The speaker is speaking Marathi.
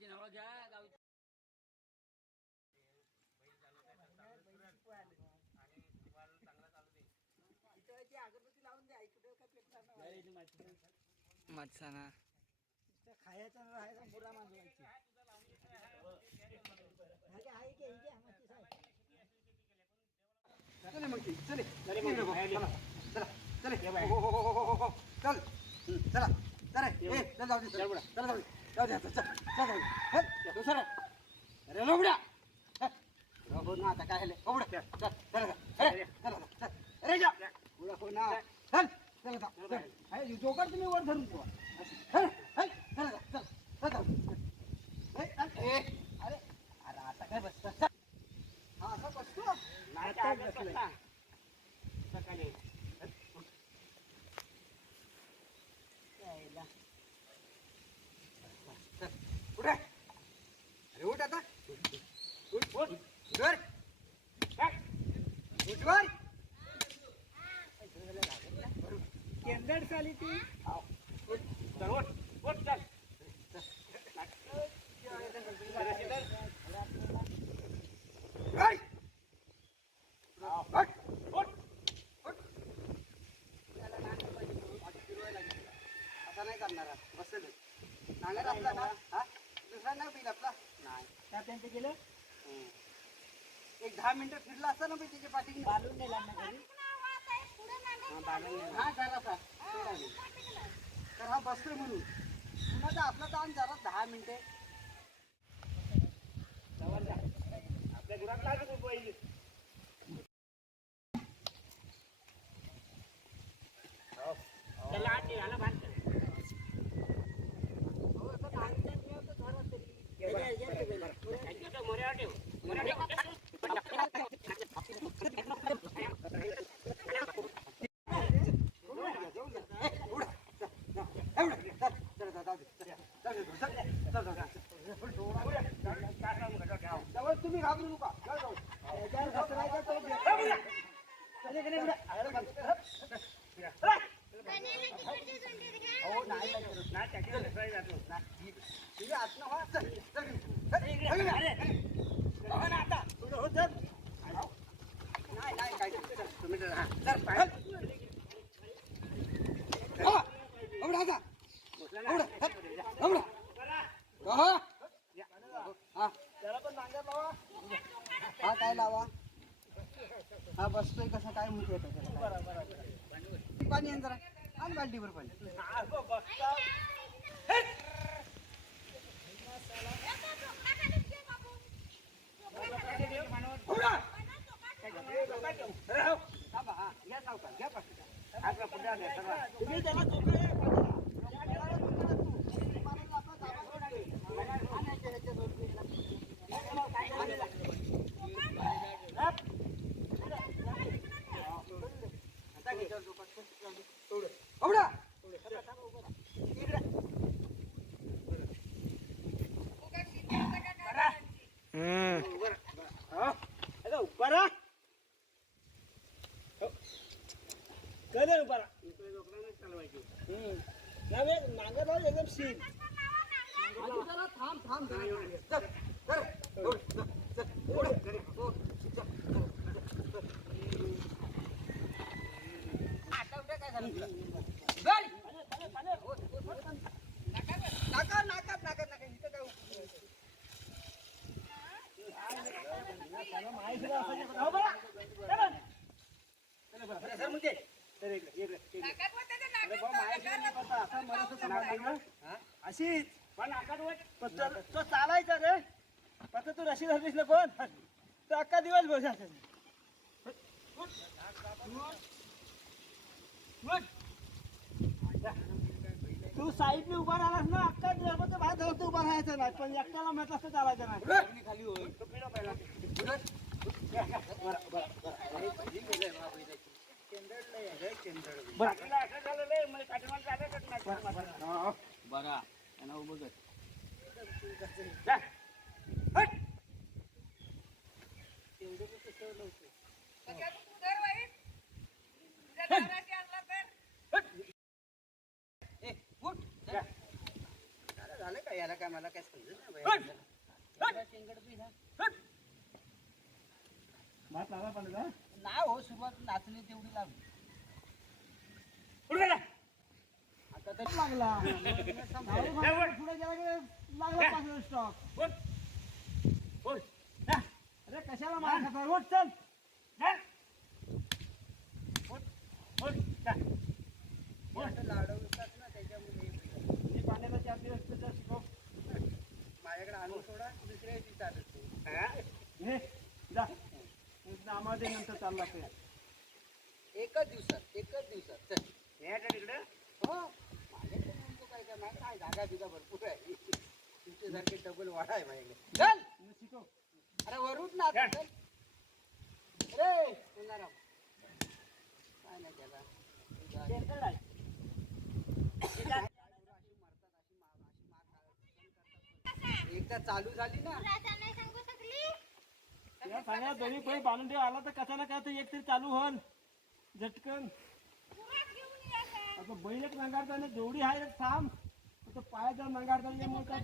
गावची नावं घ्या गावची मच्छाना खायचा आहे का मुरा मांजवायची आहे की मच्छी साहेब चले मग ती, चले. चला, चला, चले. हो, हो, हो, हो, हो, हो. चल. हं, चला चला ए, चल जाऊ दे, चल. चला जाऊ दे. जाऊ दे आता, चल. दे. अरे लोबड्या. हं. ना आता काय लोबड्या. चल, चला जा. अरे, चला जा, चल. जा. ना. चल, चल चल. जोकर तुम्ही वर धरून ठेवा. चल चला जा, चल. चल अरे, अरे अरे आता काय बसतं चल. हा असं बसतो नाही काय सकाळी यायला. उठ रे. अरे उठ आता उठ उठ उठ उठ वर. केंदड चाली ती उठ. चल, उठ. उठ, चल. चल. उठ. उठ. उठ. त्याला नांगर पाहिजे, पाठी फिरवायला लागेल. आता नाही करणार. बसेल. नांगर आपला ना? हा? दुसरा नाही होईल आपला? नाही. त्या त्यांचं गेलं. एक दहा मिनिटं फिरला असता ना मी त्याच्या पाठी बालून नेला ना घरी. हा जरासा. तर हा बसतोय म्हणून. पुन्हा आपला ताण जरा दहा मिनिटे. आपल्या घरात लागत पहिले त्याला आठ आला भात तुम्ही घाबरू नका जाऊ, जाऊ. त्याच्यावर घसरायचा तो घे. चले का नाही उड्या? अरे बापरे. हो, नाही लागत. नाही. ठीक आहे, आतनं व्हा. चल, चल. चल, इकडे. हो ना, आता. नाही, नाही, काय तुम्ही चल, हा. चल, चल. हो, उघडा आता. उघडा, हट, उघडा. हो. हा. त्याला पण नांगर लावा हा काय लावा हा बसतोय कसा काय म्हणते आता त्याला? पाणी आण जरा आण बाल्टीभर पाणी उघडा. अरे हो. थांबा, हा. घ्या सावकार, घ्या पाणी. आपला पुढे आले, सगळा. तुम्ही त्याला कधी उभा राहा हम्म. नाही बे, नांगर लावा एकदम सीन आधी जरा थांब थांब जरा. चल, चल. उघड, चल, चल. उघड. हो, चल, चल, चल. आता अशीच पण तो तो चालायचा रे. आता तू रशी धरलीस ना कोण? तो अख्खा दिवस बसायचा तू साईडने उभा राहिलास ना अख्खा दिवस बाहेर धरतो उभा राहायचं नाही. पण एकट्याला म्हटलं असतं चालायचं नाही. खाली होय. उघड. बघा त्यांना उभं कर झालं का याला काय मला काय समजत नाही ना. भात लावा का नाही हो सुरुवात नाचणी तेवढी लागली पुढे गेला. आता तरी लागला पुढे गेला की लागला स्टॉक उठ. उठ. जा. अरे कशाला मार खाताय? उठ चल जा. उठ. उठ. जा. हे असं लाडवतात ना त्याच्यामुळे हे पाण्याला चार दिवस तुझा शिकव माझ्याकडे आणून सोडा दुसऱ्या दिवशी चालत नाही. हा? घे. जा नामादे नंतर चालला एकच दिवसात एकच दिवसात. चल. तिकडे? हो. माझ्याकडे काय काय नाही काय जागा बिगा भरपूर आहे. तुमच्यासारखे डबल वाडा आहे माझ्याकडे. चल. शिकव. अरे वरून ना. आता, चल. चल. रे गंगाराम. काय नाही त्याला टेन्शन नाही. एकदा चालू झाली ना. या सगळ्या दोन्ही पै बांधून आला तर कसा ना काय एक तरी चालू होन. झटकन. आता बैल बैलच नांगारता आणि जेवढी आहे थांब. तर पाय जर नांगारता त्यामुळे काय